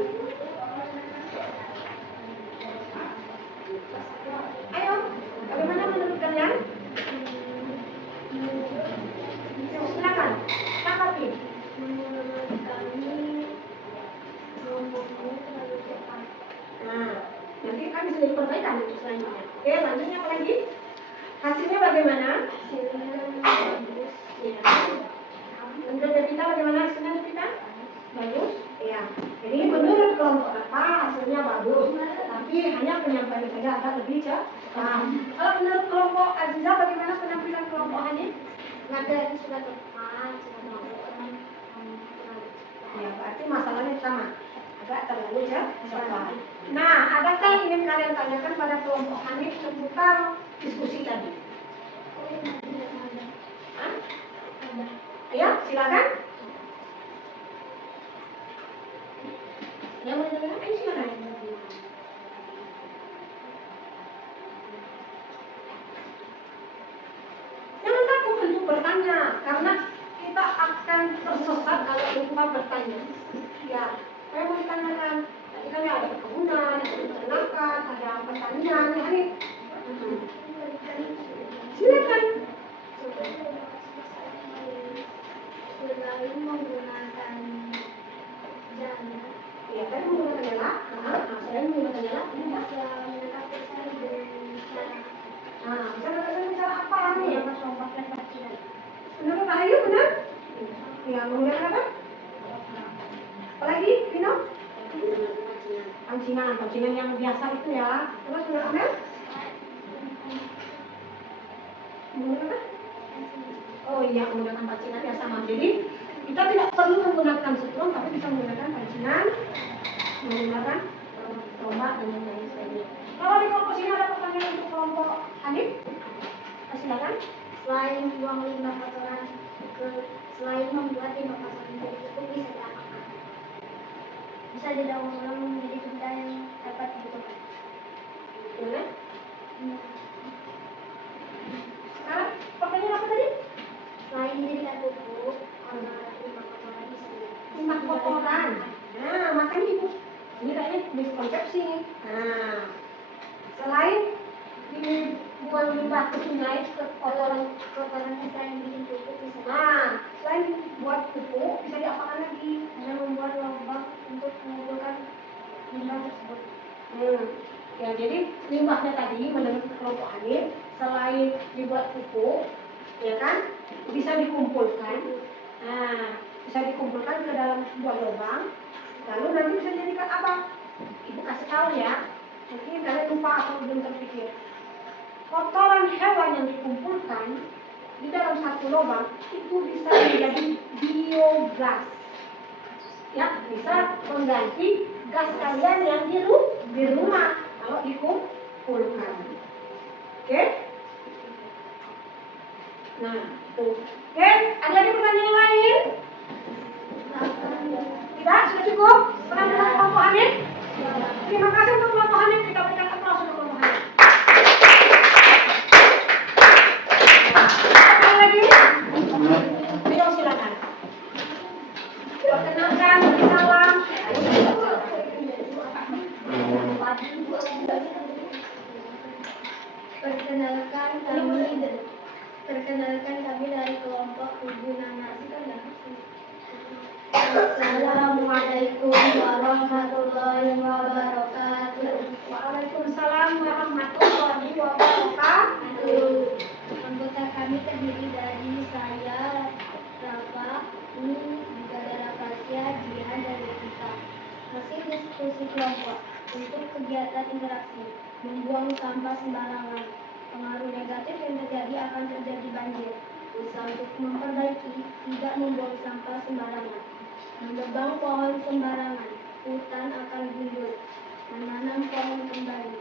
Ayo, bagaimana menurut kalian? Silakan, tanggapi. Menurut kami, kelompok kami terlalu cepat. Nah, nanti kan bisa jadi perbaikan untuk selanjutnya. Oke, selanjutnya apa lagi? Hasilnya bagaimana? Hasilnya bagus. Ya. Menurut Devita bagaimana hasilnya Devita? Bagus? Ya. Jadi menurut kelompok apa hasilnya bagus, tapi hanya penyampaian saja agak lebih cepat. Kalau menurut kelompok Aziza bagaimana penampilan kelompok Hanif? Nadanya sudah tepat, sudah melakukan. Ya, berarti masalahnya sama. Agak terlalu cepat. Nah, adakah yang ingin kalian tanyakan pada kelompok Hanif seputar diskusi tadi? Hah? Ayo, silakan. Yang mau ditanya, ayo silakan. Jangan takut untuk bertanya, karena kita akan tersesat kalau lupa bertanya. Ya, saya mau ditanyakan. Tadi kan ada perkebunan, ada peternakan, ada pertanian, ya Hanif. Silakan. Selain menggunakan jala, Ya, tadi menggunakan jala. Selain menggunakan jala, bisa menangkap ikan dengan cara bisa menggunakan cara apa nih? lompat dan pacinan. Menurut Ayu benar? Ya, menggunakan apa? Apalagi, Vino? Pancingan yang biasa itu ya. Terus menurut Amel? Menggunakan apa? Oh iya, menggunakan pancingan ya sama. Jadi kita tidak perlu menggunakan setrum, tapi bisa menggunakan pancingan, menggunakan tombak dan lain sebagainya. Kalau di kelompok sini ada pertanyaan untuk kelompok Hanif? Silakan. Selain membuang limbah kotoran selain membuat limbah kotoran menjadi pupuk bisa diapakan? Bisa didaur ulang menjadi benda yang dapat dibutuhkan. Gimana? Sekarang pertanyaan apa tadi? Selain dijadikan pupuk, limbah kotoran bisa Limbah kotoran. Nah, makanya ibu ini kayaknya miskonsepsi. Nah, selain dibuang limbah ke sungai, ke kotorannya selain bikin pupuk bisa selain buat pupuk bisa diapakan lagi? dengan membuat lubang untuk mengumpulkan limbah tersebut. Ya, jadi limbahnya tadi menurut kelompok Hanif selain dibuat pupuk, ya kan, bisa dikumpulkan. Nah, bisa dikumpulkan ke dalam sebuah lubang, lalu nanti bisa dijadikan apa? Ibu kasih tahu ya. Mungkin kalian lupa atau belum terpikir. Kotoran hewan yang dikumpulkan di dalam satu lubang itu bisa menjadi biogas. Ya, bisa mengganti gas kalian yang di rumah kalau dikumpulkan. Oke? Nah, tuh. Oke, ada lagi pertanyaan lain? Tidak, sudah cukup? Penampilan kelompok Hanif? Terima kasih untuk kelompok Hanif. Kita berikan aplaus untuk kelompok Hanif. Ada lagi? Ayo silakan. Perkenalkan, beri salam. Perkenalkan kami dari kelompok Ibu Nana. Assalamualaikum warahmatullahi wabarakatuh. Waalaikumsalam warahmatullahi wabarakatuh. Anggota kami terdiri dari saya, Rafa, juga ada Rafasia, Jihan, dan Levita. Hasil diskusi kelompok untuk kegiatan interaksi, membuang sampah sembarangan. Pengaruh negatif yang terjadi akan terjadi banjir. Usaha untuk memperbaiki, tidak membuang sampah sembarangan. Menebang pohon sembarangan, hutan akan gundul. Menanam pohon kembali.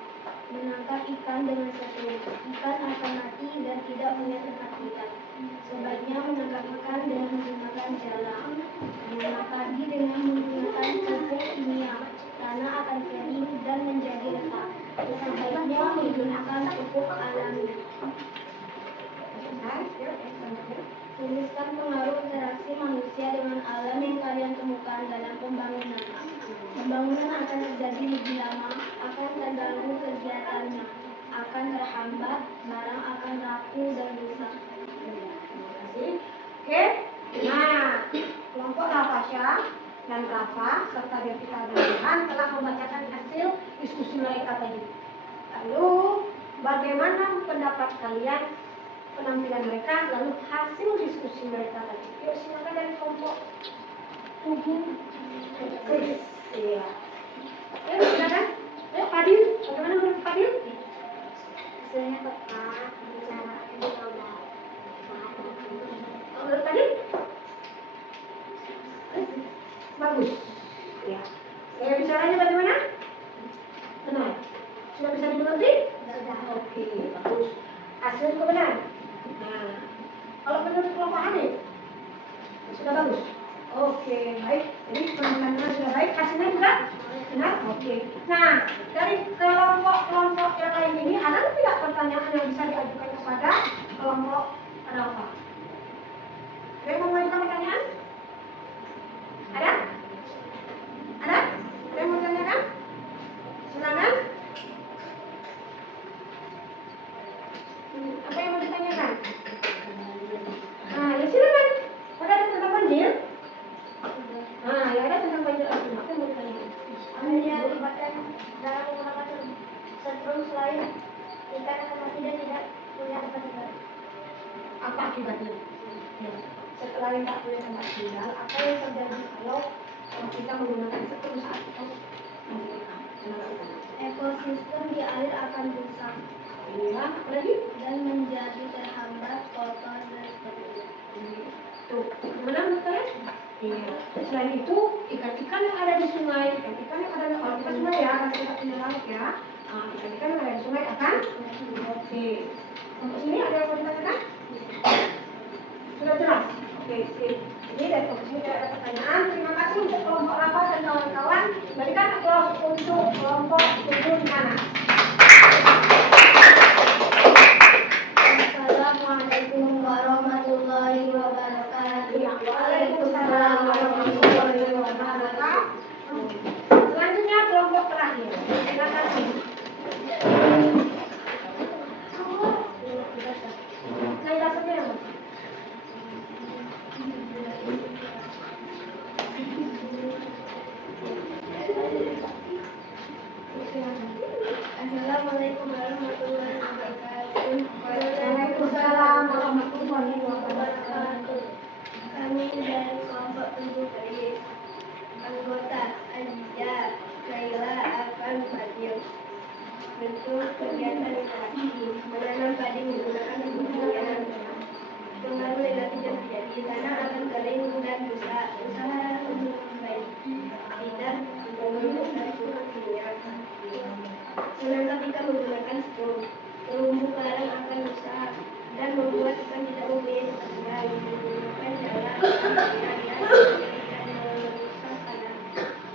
Menangkap ikan dengan setir, ikan akan mati dan tidak punya tempat tinggal. Sebaiknya menangkap ikan dengan menggunakan jalang, menanam padi dengan menggunakan pupuk kimia, tanah akan kering dan menjadi retak. Sebaiknya menggunakan pupuk alami. Tuliskan pengaruh interaksi manusia dengan alam yang kalian temukan dalam pembangunan. Pembangunan akan terjadi lebih lama, akan terganggu kegiatannya, akan terhambat, barang akan rapuh dan rusak. Terima kasih. Oke, nah kelompok Rafasya dan Rafa serta Devita dan Johan telah membacakan hasil diskusi mereka tadi. Lalu bagaimana pendapat kalian penampilan mereka lalu hasil diskusi mereka tadi? Yuk silakan dari kelompok tubuh Kris. Iya. Ayo silakan. Ayo Fadil, bagaimana menurut Fadil? Hasilnya tepat, bicara juga Menurut Fadil? Bagus. Ya. Gaya bicaranya bagaimana? Benar. Sudah bisa dimengerti? Sudah. Oke, bagus. Hasil juga benar. Nah, kalau menurut kelompok Hanif sudah bagus. Oke, baik. Jadi penampilan sudah baik. Hasilnya juga benar. Oke. Nah, dari kelompok yang lain ini ada tidak pertanyaan yang bisa diajukan kepada kelompok Rafa? Ada yang mau mengajukan pertanyaan? Ada? Ada? Ada yang mau tanyakan? Silakan. Apa yang mau ditanyakan? Nah, ya silakan. Ada tentang banjir? Nah, ya ada tentang banjir lagi. Apa yang mau ditanyakan? Media libatkan dalam menggunakan setrum selain ikan akan mati dan tidak punya tempat tinggal. Apa akibatnya? Ya. Setelah tak punya tempat tinggal, apa yang terjadi kalau kita menggunakan setrum saat itu? Ekosistem di air akan rusak Iya, apa lagi? dan menjadi terhambat, kotor dan sebagainya. Tuh, gimana menurut kalian? Iya. Selain itu, ikan-ikan yang ada di sungai, ikan-ikan yang ada di kalau kita sungai ya, kalau kita punya laut ya, Nah, kita ada sungai akan. Oke. Untuk sini ada yang mau ditanyakan? Sudah jelas? Oke, sip. Jadi dari fokus ini tidak ada pertanyaan. Terima kasih untuk kelompok Rafa dan kawan-kawan. Berikan aplaus untuk kelompok Tujuh Nanas. Assalamualaikum warahmatullahi wabarakatuh. Waalaikumsalam warahmatullahi wabarakatuh. Selanjutnya kelompok terakhir. Terima kasih. Assalamualaikum warahmatullahi wabarakatuh. Waalaikumsalam warahmatullahi wabarakatuh. Kami dari kelompok 7 Keris. Anggota Aziza, Laila akan hadir. Bentuk kegiatan interaksi, menanam padi menggunakan kemudian. Pengaruh negatif yang terjadi, tanah akan kering dan rusak. Usaha untuk memperbaiki tidak membangun dan suhu minyak. Menangkap ikan menggunakan strom. Terumbu karang akan rusak dan membuat ikan tidak mempunyai tempat tinggal. Menggunakan jalan dan ikan merusak tanah.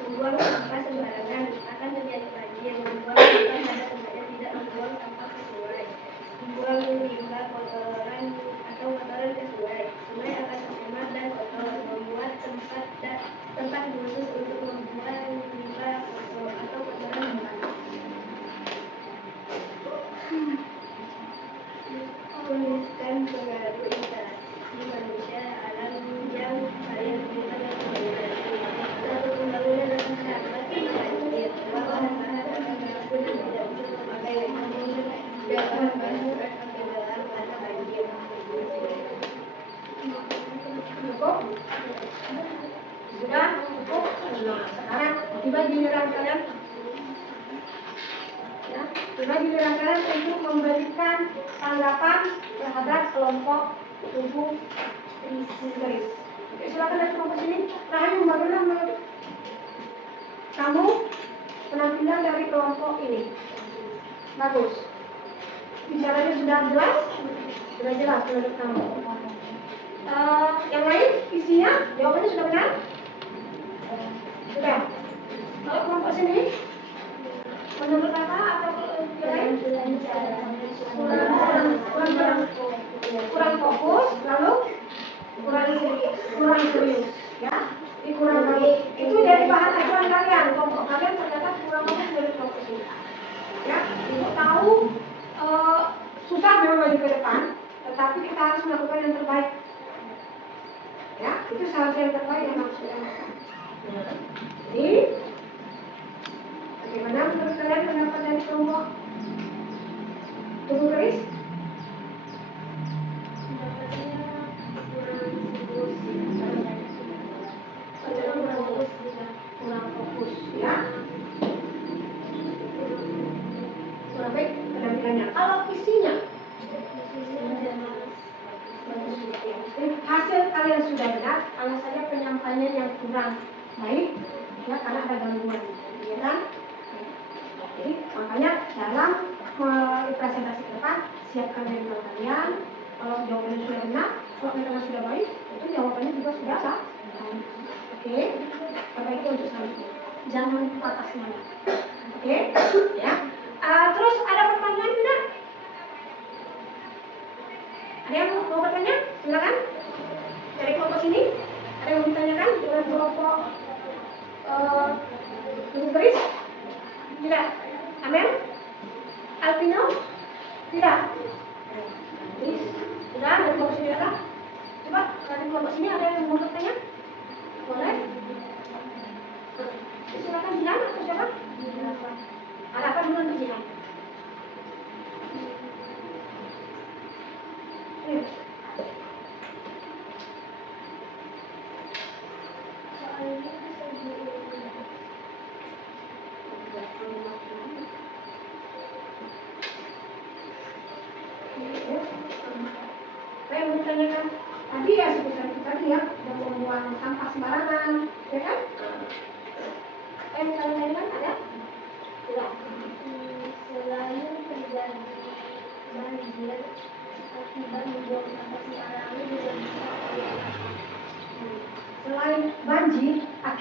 Membuang sampah sembarangan akan terjadi banjir. Membuang sampah pada tempatnya, tidak membuang sampah ke sungai. Membuang limbah kotoran atau kotoran ke sungai. Sungai akan tercemar dan kotor. Membuat tempat khusus untuk membuang limbah kotor atau kotoran hewan. Menuliskan pengaruh interaksi manusia alam yang kalian berikan dan komunikasi. Satu, pembangunan akan terhambat banjir. Dua, bahan-bahan akan rapuh dan tidak bisa terpakai lagi. Tiga, bahan-bahan akan tenggelam karena banjir. Cukup? Sudah? Cukup? Nah, sekarang tiba giliran kalian. Ya, tiba giliran kalian untuk memberikan tanggapan terhadap kelompok tubuh keris. Oke, silakan dari kelompok sini. Rahayu, bagaimana kamu penampilan dari kelompok ini? Bagus. Bicaranya sudah jelas? Sudah jelas menurut kamu. Yang lain isinya jawabannya sudah benar? Sudah. Kalau kelompok sini menurut kakak atau yang lain? Kurang fokus, lalu kurang serius, ya. Ini kurang serius. Itu jadi bahan acuan kalian. Kelompok kalian ternyata kurang fokus dari kelompok ini. Ya, ibu tahu susah memang maju ke depan, tetapi kita harus melakukan yang terbaik. Ya, itu salah satu yang terbaik yang harus kita lakukan. Jadi, bagaimana menurut kalian pendapat dari kelompok tubuh keris? Kurang fokus, ya. Kurang baik penampilannya. Kalau isinya, hasil kalian sudah benar, hanya saja penyampaiannya yang kurang baik, ya, karena ada gangguan, ya kan? Jadi makanya dalam presentasi ke depan, siapkan mental kalian. Kalau jawabannya sudah benar, kalau mentalnya sudah baik, itu jawabannya juga sudah baik. Oke, perbaiki untuk selanjutnya. Jangan patah semangat. Oke, ya. Terus ada pertanyaan tidak? Ada yang mau bertanya? Silakan. Dari kelompok sini, ada yang mau ditanyakan? Dari kelompok Inggris? Tidak. Amel? Alvino? Tidak. Sudah, dari kelompok sini ada? Coba, dari kelompok sini ada yang mau bertanya? Boleh? Silakan Jihan atau siapa? Ada apa dulu untuk Jihan? Saya mau ditanyakan tadi ya, seperti tadi ya, udah membuang sampah sembarangan, ya kan? Saya mau tanyakan ada? Tidak.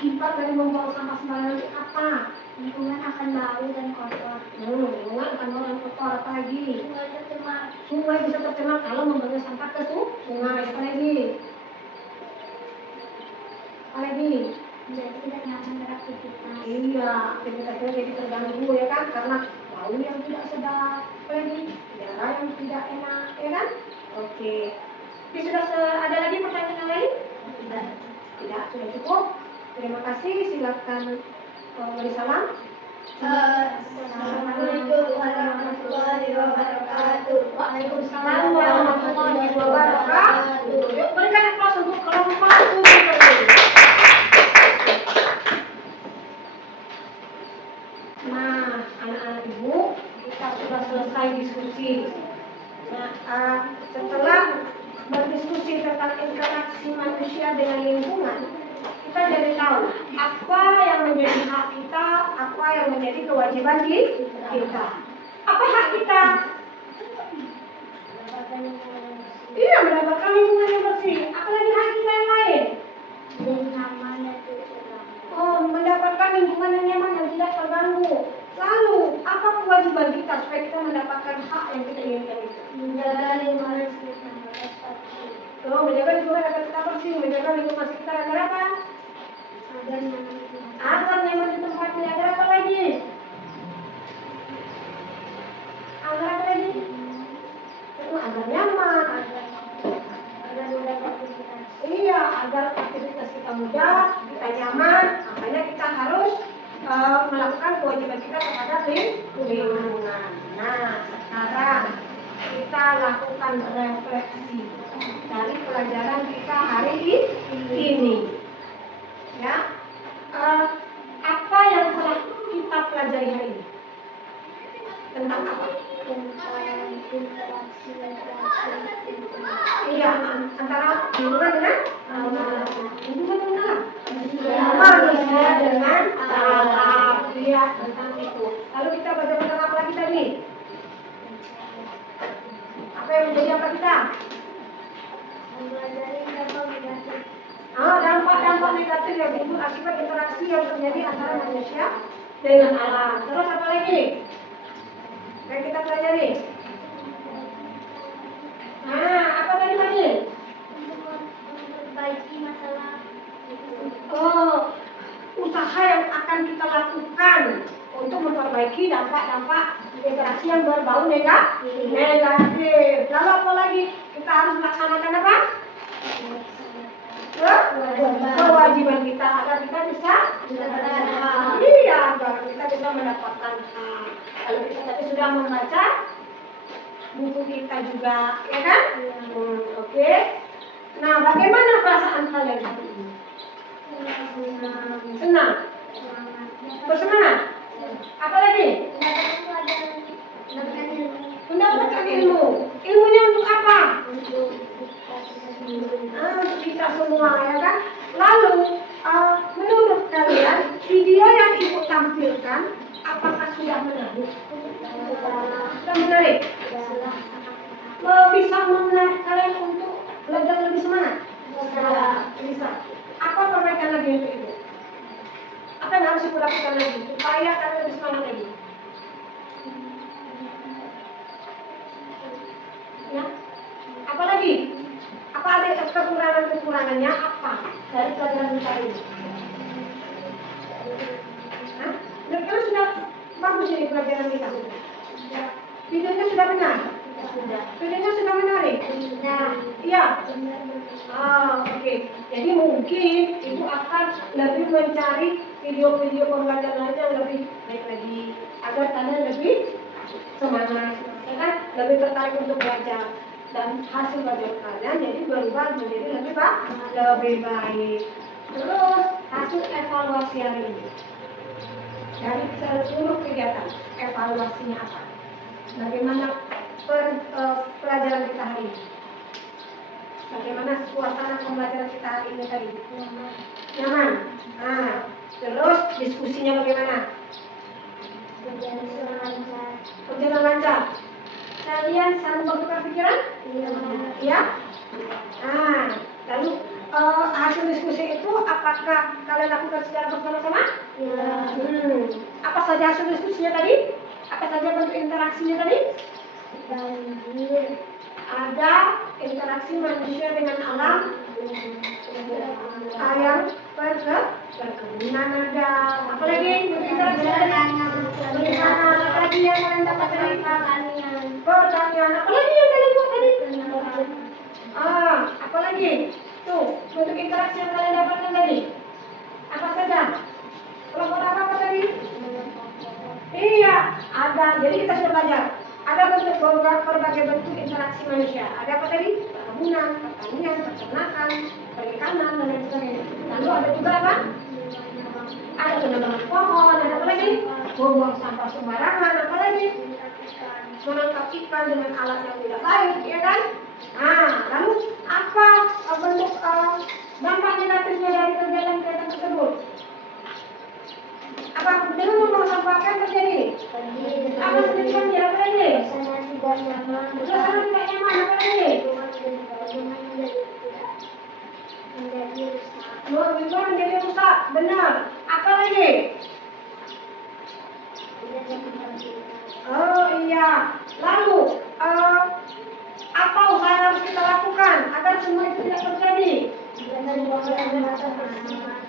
akibat dari membuang sampah sembarangan itu apa? Lingkungan akan bau dan kotor. Lingkungan akan bau dan kotor, apa lagi? Sungai tercemar. Sungai bisa tercemar kalau membuang sampah ke sungai, apa lagi? Apa lagi? Jadi tidak nyaman beraktivitas. Iya, aktivitasnya jadi terganggu ya kan, karena bau yang tidak sedap, apa lagi? Udara yang tidak enak, ya kan? Oke. Tapi sudah ada lagi pertanyaan yang lain? Tidak. Tidak, sudah cukup. Terima kasih, silakan beri salam. Assalamualaikum warahmatullahi wabarakatuh. Waalaikumsalam warahmatullahi wabarakatuh. Yuk, berikan aplaus untuk kelompok 7. Nah, anak-anak ibu, kita sudah selesai diskusi. Nah, setelah berdiskusi tentang interaksi manusia dengan lingkungan, kita jadi tahu apa yang menjadi hak kita, apa yang menjadi kewajiban kita. Apa hak kita? Iya, mendapatkan lingkungan yang bersih. Apalagi hak kita yang lain? Jadi nyaman dan tidak terganggu. Oh, mendapatkan lingkungan yang nyaman dan tidak terganggu. Lalu, apa kewajiban kita supaya kita mendapatkan hak yang kita inginkan itu? Menjaga lingkungan sekitar bersih. Oh, menjaga lingkungan agar kita bersih, menjaga lingkungan sekitar agar apa? Agar nyaman di tempat. Agar nyaman di tempatnya, agar apa lagi? Agar apa lagi? Agar nyaman. Agar mudah beraktivitas. Iya, agar aktivitas kita mudah, kita nyaman, makanya kita harus melakukan kewajiban kita terhadap lingkungan. Nah, sekarang kita lakukan refleksi dari pelajaran kita hari ini. Ya, apa yang telah kita pelajari hari ini? Tentang apa? Tentang interaksi. Iya, antara lingkungan dengan lingkungan dengan Ya, manusia dengan alam. Iya, tentang itu. Lalu kita belajar tentang apa lagi tadi? Apa yang menjadi apa kita? Mempelajari dampak negatif. Dampak-dampak negatif yang timbul akibat interaksi yang terjadi antara manusia dengan alam. Terus apa lagi? Yang kita pelajari? Nah, apa tadi lagi? Untuk memperbaiki masalah itu. Oh, usaha yang akan kita lakukan untuk memperbaiki dampak-dampak interaksi yang berbau negatif. Lalu apa lagi? Kita harus melaksanakan apa? Kewajiban kita agar kita bisa Mendapatkan hak. Iya, agar kita bisa mendapatkan hak. Kalau kita tadi sudah membaca buku kita juga, ya kan? Oke. Nah, bagaimana perasaan kalian hari ini? Senang, bersemangat. Apa lagi? Mendapatkan ilmu. Mendapatkan ilmu. Ilmunya untuk apa? Untuk kita sendiri. Untuk kita semua, ya kan? Lalu, menurut kalian, video yang ibu tampilkan, apakah sudah menarik? Sudah menarik? Bisa menarik kalian untuk belajar lebih semangat? Bisa. Apa perbaikan lagi untuk itu? Apa yang harus ibu lakukan lagi supaya kalian lebih semangat lagi? Ya? Apa lagi? Apa ada kekurangannya apa dari pelajaran kita ini? Hah? Menurut kalian sudah bagus ini pelajaran kita? Videonya sudah benar? Videonya sudah menarik? Iya. Oke. Jadi mungkin ibu akan lebih mencari video-video pembelajaran lain yang lebih baik lagi agar kalian lebih semangat, ya kan? Lebih tertarik untuk belajar dan hasil belajar kalian jadi berubah menjadi lebih baik. Terus hasil evaluasi hari ini dari seluruh kegiatan, evaluasinya apa? Bagaimana pelajaran kita hari ini? Bagaimana suasana pembelajaran kita hari ini tadi? Nyaman. Nah, terus diskusinya bagaimana? Berjalan lancar. Kalian sanggup bertukar pikiran? Iya. Nah, lalu hasil diskusi itu apakah kalian lakukan secara bersama-sama? Apa saja hasil diskusinya tadi? Apa saja bentuk interaksinya tadi? Ada interaksi manusia dengan alam, yang perkebunan ada. Apa lagi bentuk interaksi tadi? Bencana. Apa lagi yang kalian dapat tadi? Pertanian. Apa lagi yang kalian buat tadi? Apa lagi? Tuh, bentuk interaksi yang kalian dapatkan tadi. Apa saja? Kelompok apa tadi? Iya, ada. Jadi kita sudah belajar. Ada berbagai bentuk interaksi manusia. Ada apa tadi? Perkebunan, pertanian, peternakan, perikanan, dan lain sebagainya. Lalu ada juga apa? Ada penebangan pohon, ada apa lagi? Membuang sampah sembarangan, apa lagi? Menangkap ikan dengan alat yang tidak baik, ya kan? Lalu apa bentuk dampak negatifnya dari kegiatan tersebut? Apa dengan membuang sampah kan terjadi? Apa terjadi? Apa lagi? Suasana tidak nyaman, apa lagi? Lingkungan menjadi rusak, benar. Apa lagi? Oh iya. Lalu apa usaha yang harus kita lakukan agar semua itu tidak terjadi?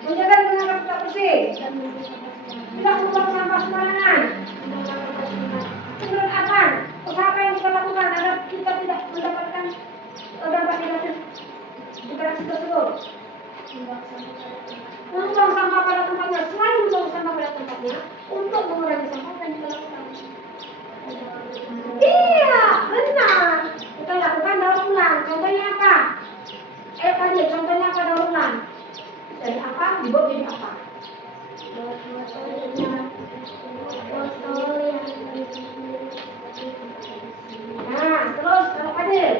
Menjaga lingkungan kita bersih. Tidak membuang sampah sembarangan. Menurut apa? Usaha apa yang kita lakukan agar kita tidak mendapatkan dampak negatif interaksi tersebut? Membuang sampah pada tempatnya. Selain membuang sampah pada tempatnya, untuk mengurangi sampah yang kita lakukan. Iya, benar. Kita lakukan daur ulang. Contohnya apa? Contohnya apa daur ulang? Dari apa dibuat jadi apa? Terus kalau Fadil?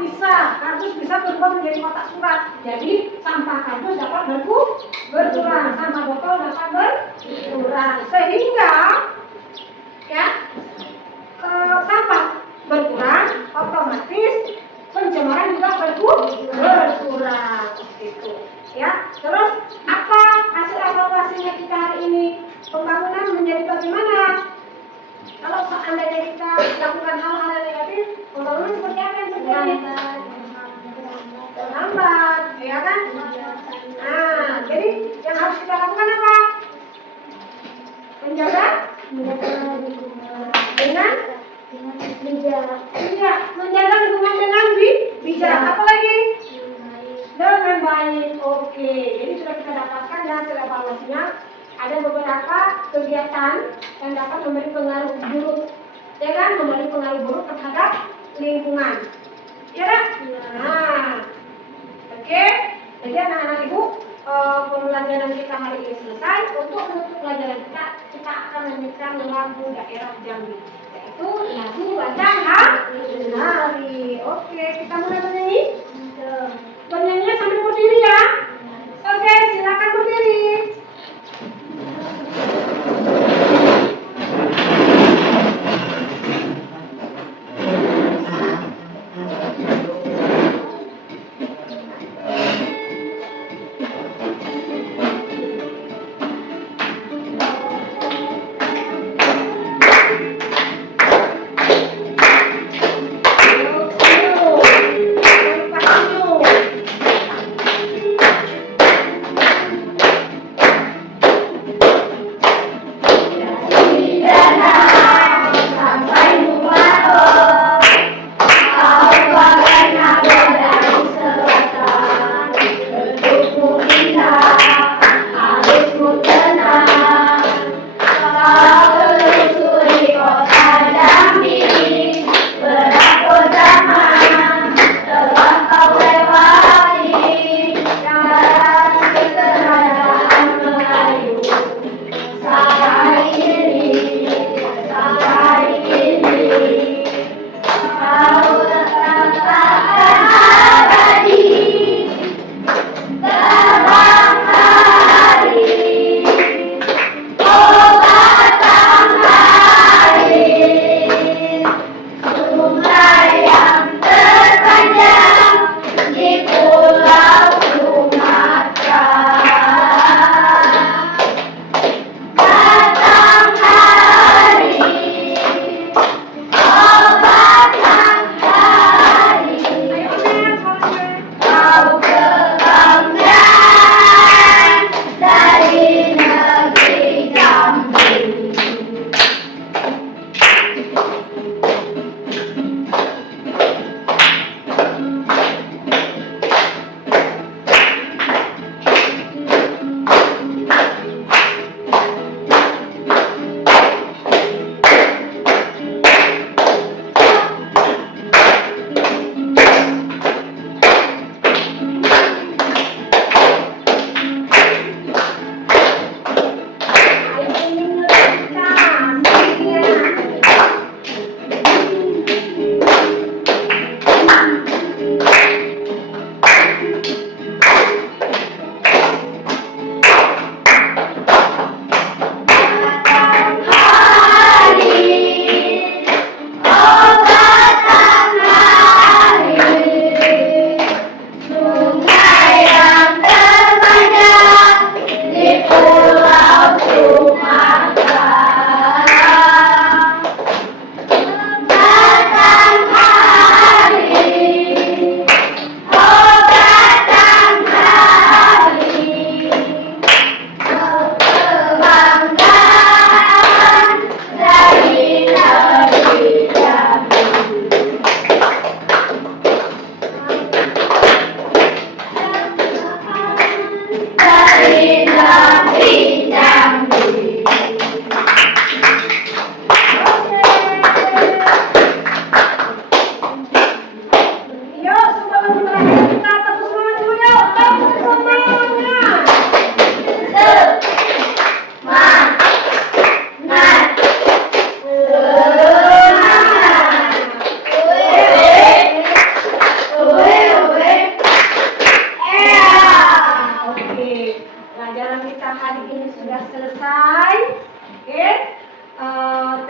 Bisa. Kardus bisa berubah menjadi kotak surat. Jadi sampah kardus dapat berkurang, sampah botol dapat berkurang. Sehingga sampah berkurang, otomatis pencemaran juga berkurang. Itu. Ya. Terus apa hasil evaluasinya kita hari ini? Pembangunan menjadi bagaimana? Kalau seandainya kita lakukan hal-hal yang negatif, pembangunan seperti apa yang terjadi? Terlambat, ya kan? Jadi yang harus kita lakukan apa? Menjaga dengan bijak. Iya, menjaga lingkungan dengan bijak. Apa lagi? Dengan baik. Oke. Jadi sudah kita dapatkan hasil evaluasinya. Ada beberapa kegiatan yang dapat memberi pengaruh buruk, ya kan? Memberi pengaruh buruk terhadap lingkungan, ya kan? Oke. Jadi anak-anak ibu, pembelajaran kita hari ini selesai. Untuk menutup pelajaran kita akan menyanyikan lagu daerah Jambi, yaitu lagu Batang Hari. Oke, kita mulai bernyanyi. Bernyanyinya sambil berdiri ya. Oke, silakan berdiri.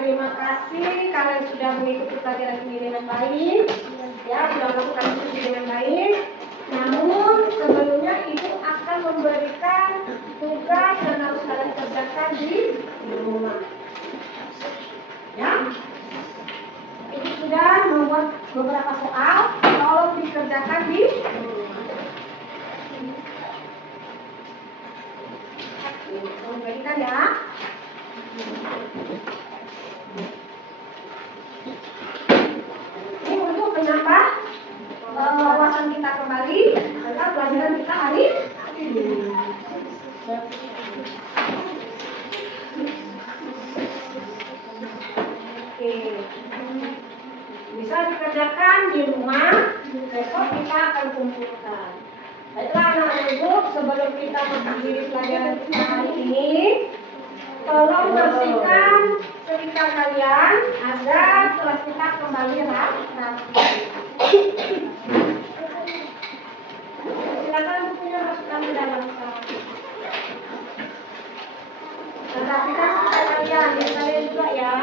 terima kasih kalian sudah mengikuti pelajaran ini dengan baik, ya sudah melakukan diskusi dengan baik. Namun sebelumnya ibu akan memberikan tugas yang harus kalian kerjakan di rumah. Ya, ibu sudah membuat beberapa soal, tolong dikerjakan di rumah. Tolong berikan ya. Ini untuk menambah wawasan kita kembali tentang pelajaran kita hari ini. Oke, bisa dikerjakan di rumah. Besok kita akan kumpulkan. Baiklah anak-anak ibu, sebelum kita mengakhiri pelajaran kita hari ini, tolong bersihkan setrika kalian agar kelas kita kembali rapi. Silakan bukunya masukkan ke dalam kelas. Dan rapikan setrika kalian juga ya.